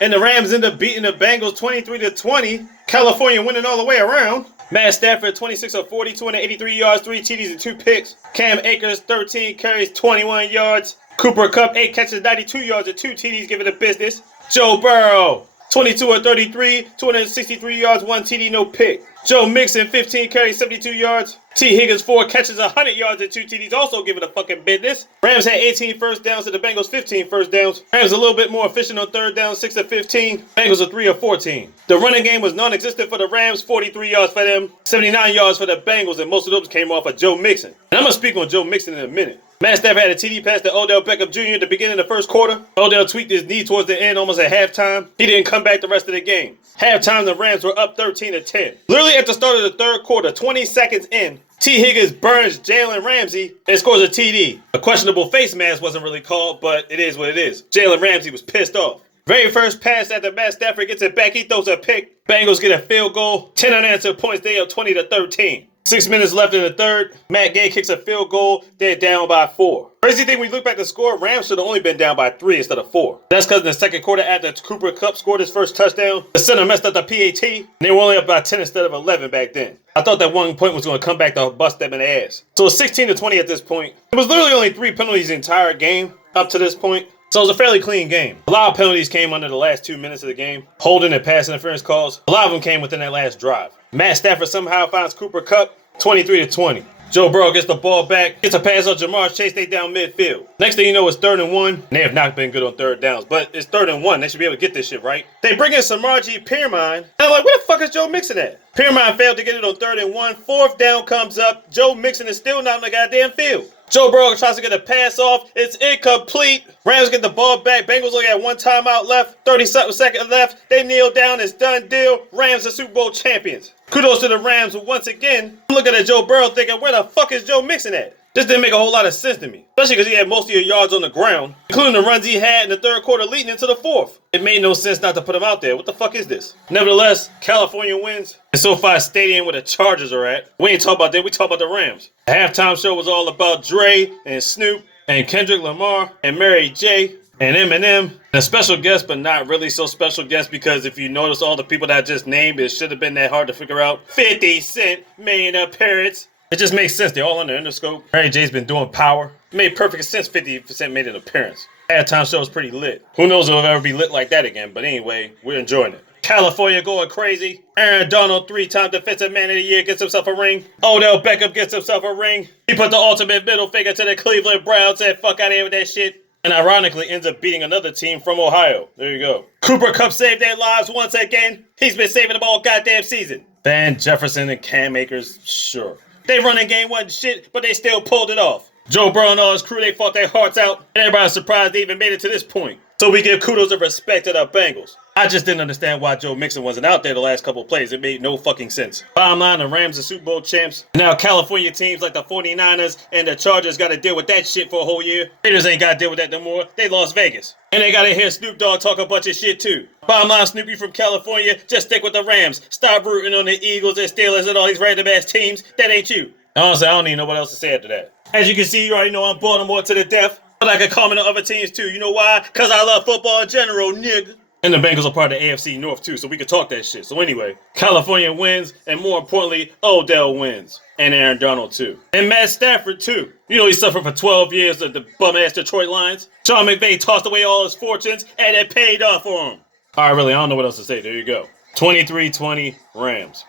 And the Rams end up beating the Bengals 23-20. California winning all the way around. Matt Stafford, 26 of 40, 283 yards, 3 TDs and 2 picks. Cam Akers, 13 carries, 21 yards. Cooper Kupp, 8 catches, 92 yards and 2 TDs giving the business. Joe Burrow, 22 of 33, 263 yards, 1 TD, no pick. Joe Mixon, 15 carries, 72 yards. T. Higgins, 4 catches, 100 yards and 2 TDs, also giving the fucking business. Rams had 18 first downs to the Bengals 15 first downs. Rams a little bit more efficient on third down, 6 of 15. Bengals are 3 of 14. The running game was non-existent for the Rams, 43 yards for them, 79 yards for the Bengals, and most of those came off of Joe Mixon. And I'm going to speak on Joe Mixon in a minute. Matt Stafford had a TD pass to Odell Beckham Jr. at the beginning of the first quarter. Odell tweaked his knee towards the end almost at halftime. He didn't come back the rest of the game. Halftime, the Rams were up 13-10. Literally at the start of the third quarter, 20 seconds in, T. Higgins burns Jalen Ramsey and scores a TD. A questionable face mask wasn't really called, but it is what it is. Jalen Ramsey was pissed off. Very first pass after Matt Stafford gets it back, he throws a pick. Bengals get a field goal. 10 unanswered points, they up 20-13. 6 minutes left in the third. Matt Gay kicks a field goal. They're down by 4. Crazy thing, when you look back at the score, Rams should have only been down by 3 instead of 4. That's because in the second quarter, after Cooper Kupp scored his first touchdown, the center messed up the PAT, and they were only up by 10 instead of 11 back then. I thought that 1 point was going to come back to bust them in the ass. So it's 16-20 at this point. It was literally only 3 penalties the entire game up to this point. So it was a fairly clean game. A lot of penalties came under the last 2 minutes of the game. Holding and pass interference calls. A lot of them came within that last drive. Matt Stafford somehow finds Cooper Kupp, 23-20. Joe Burrow gets the ball back, gets a pass on Jamar Chase, they down midfield. Next thing you know, it's 3rd and 1. They have not been good on third downs, but it's 3rd and 1. They should be able to get this shit, right? They bring in Samaje Perine, and I'm like, where the fuck is Joe Mixon at? Perine failed to get it on 3rd and 1. 4th down comes up. Joe Mixon is still not in the goddamn field. Joe Burrow tries to get a pass off. It's incomplete. Rams get the ball back. Bengals only had 1 timeout left. 30-something seconds left. They kneel down. It's done deal. Rams are Super Bowl champions. Kudos to the Rams who once again, I'm looking at Joe Burrow thinking, where the fuck is Joe Mixon at? This didn't make a whole lot of sense to me. Especially because he had most of your yards on the ground, including the runs he had in the third quarter leading into the fourth. It made no sense not to put him out there. What the fuck is this? Nevertheless, California wins. And SoFi Stadium where the Chargers are at. We ain't talking about that. We talk about the Rams. The halftime show was all about Dre and Snoop and Kendrick Lamar and Mary J. and Eminem. And a special guest, but not really so special guest because if you notice all the people that I just named, it should have been that hard to figure out. 50 Cent made an appearance. It just makes sense. They're all under Interscope. Mary J's been doing Power. It made perfect sense 50% made an appearance. Halftime show was pretty lit. Who knows if it'll ever be lit like that again, but anyway, we're enjoying it. California going crazy. Aaron Donald, 3-time Defensive Man of the Year, gets himself a ring. Odell Beckham gets himself a ring. He put the ultimate middle finger to the Cleveland Browns, said fuck out of here with that shit. And ironically ends up beating another team from Ohio. There you go. Cooper Kupp saved their lives once again. He's been saving them all goddamn season. Van Jefferson and Cam Akers, sure. They running game wasn't shit, but they still pulled it off. Joe Burrow and all his crew, they fought their hearts out. And everybody's surprised they even made it to this point. So we give kudos and respect to the Bengals. I just didn't understand why Joe Mixon wasn't out there the last couple of plays. It made no fucking sense. Bottom line, the Rams are Super Bowl champs. Now California teams like the 49ers and the Chargers got to deal with that shit for a whole year. Raiders ain't got to deal with that no more. They lost Vegas. And they got to hear Snoop Dogg talk a bunch of shit too. Bottom line, Snoopy from California, just stick with the Rams. Stop rooting on the Eagles and Steelers and all these random ass teams. That ain't you. Honestly, I don't even know what else to say after that. As you can see, you already know I'm Baltimore to the death. But I can comment on other teams too. You know why? Because I love football in general, nigga. And the Bengals are part of the AFC North too, so we can talk that shit. So anyway, California wins, and more importantly, Odell wins. And Aaron Donald too. And Matt Stafford too. You know he suffered for 12 years of the bum-ass Detroit Lions. Sean McVay tossed away all his fortunes, and it paid off for him. Alright, really, I don't know what else to say. There you go. 23-20 Rams.